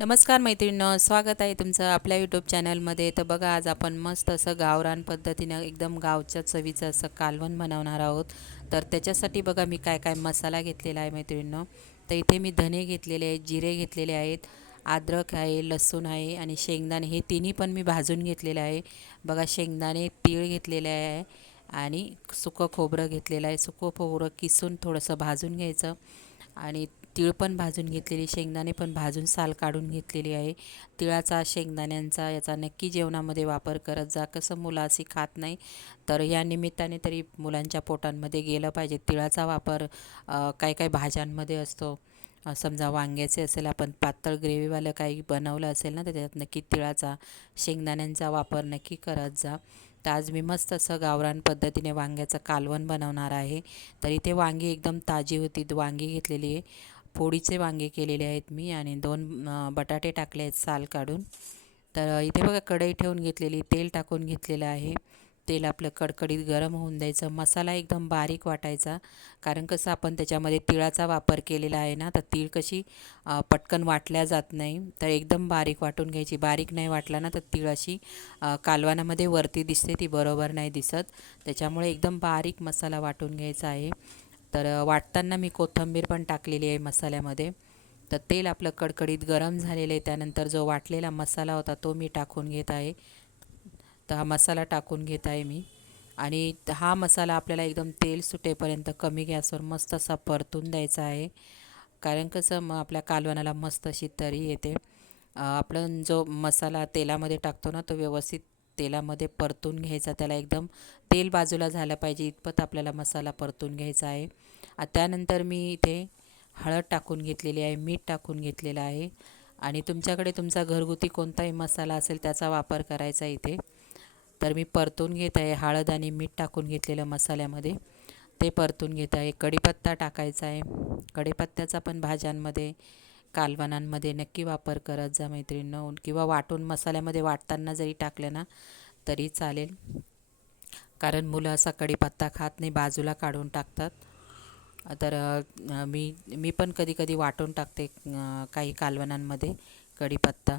नमस्कार मैत्रिणीनं स्वागत आहे तुमचं आपल्या यूट्यूब चॅनलमध्ये तर बघा आज आपण मस्त असं गावरान पद्धतीनं एकदम गावच्या चवीचं असं कालवण बनवणार आहोत. तर त्याच्यासाठी बघा मी काय काय मसाला घेतलेला आहे मैत्रिणीनं. तर इथे मी धने घेतलेले आहेत जिरे घेतलेले आहेत अद्रक आहे लसूण आहे आणि शेंगदाणे. हे तिन्ही पण मी भाजून घेतलेले आहे. बघा शेंगदाणे तीळ घेतलेले आहे आणि सुकं खोबरं घेतलेलं आहे. सुकं खोबरं किसून थोडंसं भाजून घ्यायचं आणि तीळ पण भाजून घेतलेली शेंगदाणे पण भाजून साल काढून घेतलेली आहे. तिळाचा शेंगदाण्यांचा याचा नक्की जेवणामध्ये वापर करत जा. कसं मुलं अशी खात नाही तर या निमित्ताने तरी मुलांच्या पोटांमध्ये गेलं पाहिजे. तिळाचा वापर काय काय भाज्यांमध्ये असतो. समजा वांग्याचे असेल आपण पातळ ग्रेव्हीवालं काही बनवलं असेल ना तर त्याच्यात नक्की तिळाचा शेंगदाण्यांचा वापर नक्की करत जा. तर आज मी मस्त असं गावरान पद्धतीने वांग्याचं कालवण बनवणार आहे. तर इथे वांगी एकदम ताजी होती वांगी घेतलेली आहे. फोडीचे वांगे केलेले आहेत मी आणि दोन बटाटे टाकले आहेत साल काढून. तर इथे बघा कढई ठेवून घेतलेली तेल टाकून घेतलेलं आहे. तेल आपलं कडकडीत गरम होऊन द्यायचं. मसाला एकदम बारीक वाटायचा कारण कसं आपण त्याच्यामध्ये तिळाचा वापर केलेला आहे ना तर तीळ कशी पटकन वाटल्या जात नाही. तर एकदम बारीक वाटून घ्यायची. बारीक नाही वाटला ना तर तीळ अशी कालवानामध्ये वरती दिसते ती बरोबर नाही दिसत. त्याच्यामुळे एकदम बारीक मसाला वाटून घ्यायचा आहे. तर वाटताना मी कोथिंबीर पण टाकलेली आहे मसाल्यामध्ये. तर तेल आपलं कडकडीत गरम झालेलं आहे. त्यानंतर जो वाटलेला मसाला होता तो मी टाकून घेत आहे. तर हा मसाला टाकून घेत आहे मी. आणि हा मसाला आपल्याला एकदम तेल सुटेपर्यंत कमी गॅसवर मस्त असा परतून द्यायचा आहे. कारण कसं मग आपल्या कालवणाला मस्त अशी तरी येते. आपण जो मसाला तेलामध्ये टाकतो ना तो व्यवस्थित तेलामध्ये परतून घ्यायचा त्याला एकदम तेल बाजूला झालं पाहिजे इतपत आपल्याला मसाला परतून घ्यायचा आहे. त्यानंतर मी इथे हळद टाकून घेतलेली आहे मीठ टाकून घेतलेलं आहे. आणि तुमच्याकडे तुमचा घरगुती कोणताही मसाला असेल त्याचा वापर करायचा इथे. तर मी परतून घेत आहे हळद आणि मीठ टाकून घेतलेलं मसाल्यामध्ये. ते परतून घेत आहे. कढीपत्ता टाकायचा आहे. कढीपत्त्याचा पण भाज्यांमध्ये कालवनांमध्ये नक्की वापर करत जा मैत्रिणींनो. किंवा वाटून मसाल्यामध्ये वाटताना जरी टाकलं ना तरी चालेल. कारण मुलं असा कढीपत्ता खात नाही बाजूला काढून टाकतात. तर मी मी पण कधी कधी वाटून टाकते काही कालवनांमध्ये कढीपत्ता.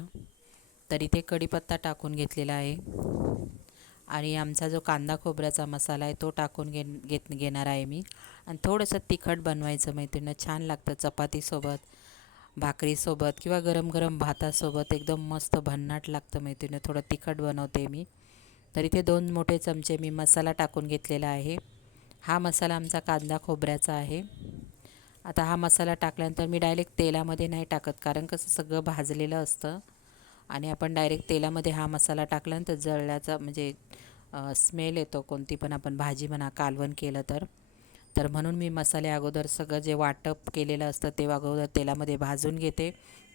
तरी ते कढीपत्ता टाकून घेतलेला आहे. आणि आमचा जो कांदा खोबऱ्याचा मसाला आहे तो टाकून घे घेत घेणार आहे मी. आणि थोडंसं तिखट बनवायचं मैत्रिणीनं छान लागतं चपातीसोबत. भाकरीसोबत किंवा गरम गरम भातासोबत एकदम मस्त भन्नाट लागतं मैत्रिणी. थोडं तिखट बनवते मी. तर इथे दोन मोठे चमचे मी मसाला टाकून घेतलेला आहे. हा मसाला आमचा कांदा खोबऱ्याचा आहे. आता हा मसाला टाकल्यानंतर मी डायरेक्ट तेलामध्ये नाही टाकत कारण कसं सगळं भाजलेलं असतं. आणि आपण डायरेक्ट तेलामध्ये हा मसाला टाकल्यानंतर जळल्याचा म्हणजे स्मेल येतो. कोणती पण आपण भाजी म्हणा कालवण केलं तर. तर म्हणून मी मसाले अगोदर सगळं जे वाटप केलेलं असतं ते अगोदर तेलामध्ये भाजून घेते.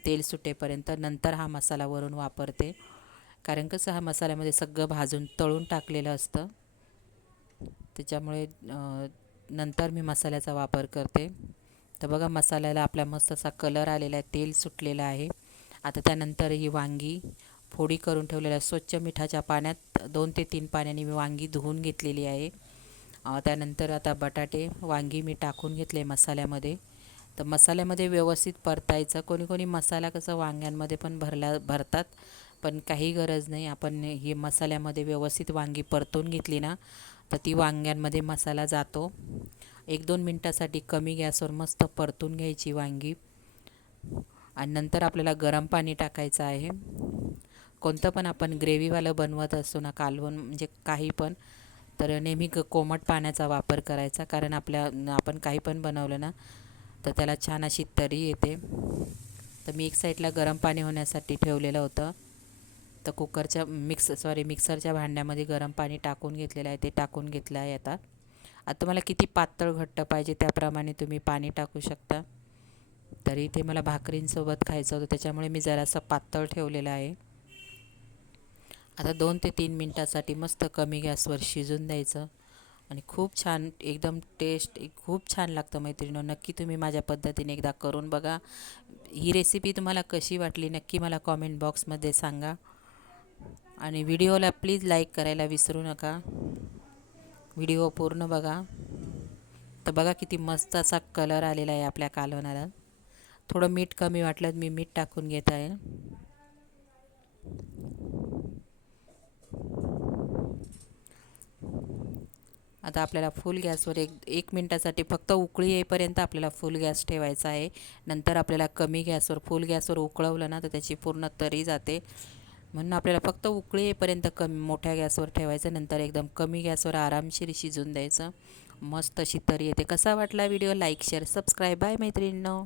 तेल सुटेपर्यंत नंतर हा मसाला वरून वापरते. कारण कसं हा मसाल्यामध्ये सगळं भाजून तळून टाकलेलं असतं. त्याच्यामुळे नंतर मी मसाल्याचा वापर करते. तर बघा मसाल्याला आपला मस्त असा कलर आलेला आहे तेल सुटलेलं आहे. आता त्यानंतर ही वांगी फोडी करून ठेवलेल्या स्वच्छ मिठाच्या पाण्यात दोन ते तीन पाण्याने मी वांगी धुवून घेतलेली आहे. त्यानंतर आता बटाटे वांगी मी टाकून घेतले मसाल्यामध्ये. तर मसाल्यामध्ये व्यवस्थित परतायचं. कोणी कोणी मसाला कसं वांग्यांमध्ये पण भरला भरतात पण काही गरज नाही. आपण ही मसाल्यामध्ये व्यवस्थित वांगी परतून घेतली ना तर ती वांग्यांमध्ये मसाला जातो. एक दोन मिनटासाठी कमी गॅसवर मस्त परतून घ्यायची वांगी. आणि नंतर आपल्याला गरम पाणी टाकायचं आहे. कोणतं पण आपण ग्रेव्हीवालं बनवत असतो ना कालवण म्हणजे काही पण तर नेहमी क कोमट पाण्याचा वापर करायचा कारण आपल्या आपण काही पण बनवलं ना तर त्याला छान अशी तरी येते. तर मी एक साईडला गरम पाणी होण्यासाठी ठेवलेलं होतं. तर कुकरच्या मिक्स सॉरी मिक्सरच्या भांड्यामध्ये गरम पाणी टाकून घेतलेलं आहे ते टाकून घेतलं आहे आता. आता तुम्हाला किती पातळ घट्ट पाहिजे त्याप्रमाणे तुम्ही पाणी टाकू शकता. तरी ते मला भाकरींसोबत खायचं होतं त्याच्यामुळे मी जरासं पातळ ठेवलेलं आहे. आता दोन ते तीन मिनटासाठी मस्त कमी गॅसवर शिजून द्यायचं. आणि खूप छान एकदम टेस्ट खूप छान लागतं मैत्रिणी नक्की तुम्ही माझ्या पद्धतीने एकदा करून बघा. ही रेसिपी तुम्हाला कशी वाटली नक्की मला कॉमेंट बॉक्समध्ये सांगा. आणि व्हिडिओला प्लीज लाईक करायला विसरू नका. व्हिडिओ पूर्ण बघा. तर बघा किती मस्त असा कलर आलेला आहे आपल्या कालवणाला. थोडं मीठ कमी वाटलं मी मीठ टाकून घेत आहे आता आपल्याला फुल गॅसवर एक एक मिनटासाठी फक्त उकळी येईपर्यंत आपल्याला फुल गॅस ठेवायचा आहे. नंतर आपल्याला कमी गॅसवर फुल गॅसवर उकळवलं ना तर त्याची पूर्ण तरी जाते. म्हणून आपल्याला फक्त उकळी येईपर्यंत कमी मोठ्या गॅसवर ठेवायचं नंतर एकदम कमी गॅसवर आरामशीर शिजून द्यायचं. मस्त अशी तरी येते. कसा वाटला video? Like share subscribe bye मैत्रिणींनो.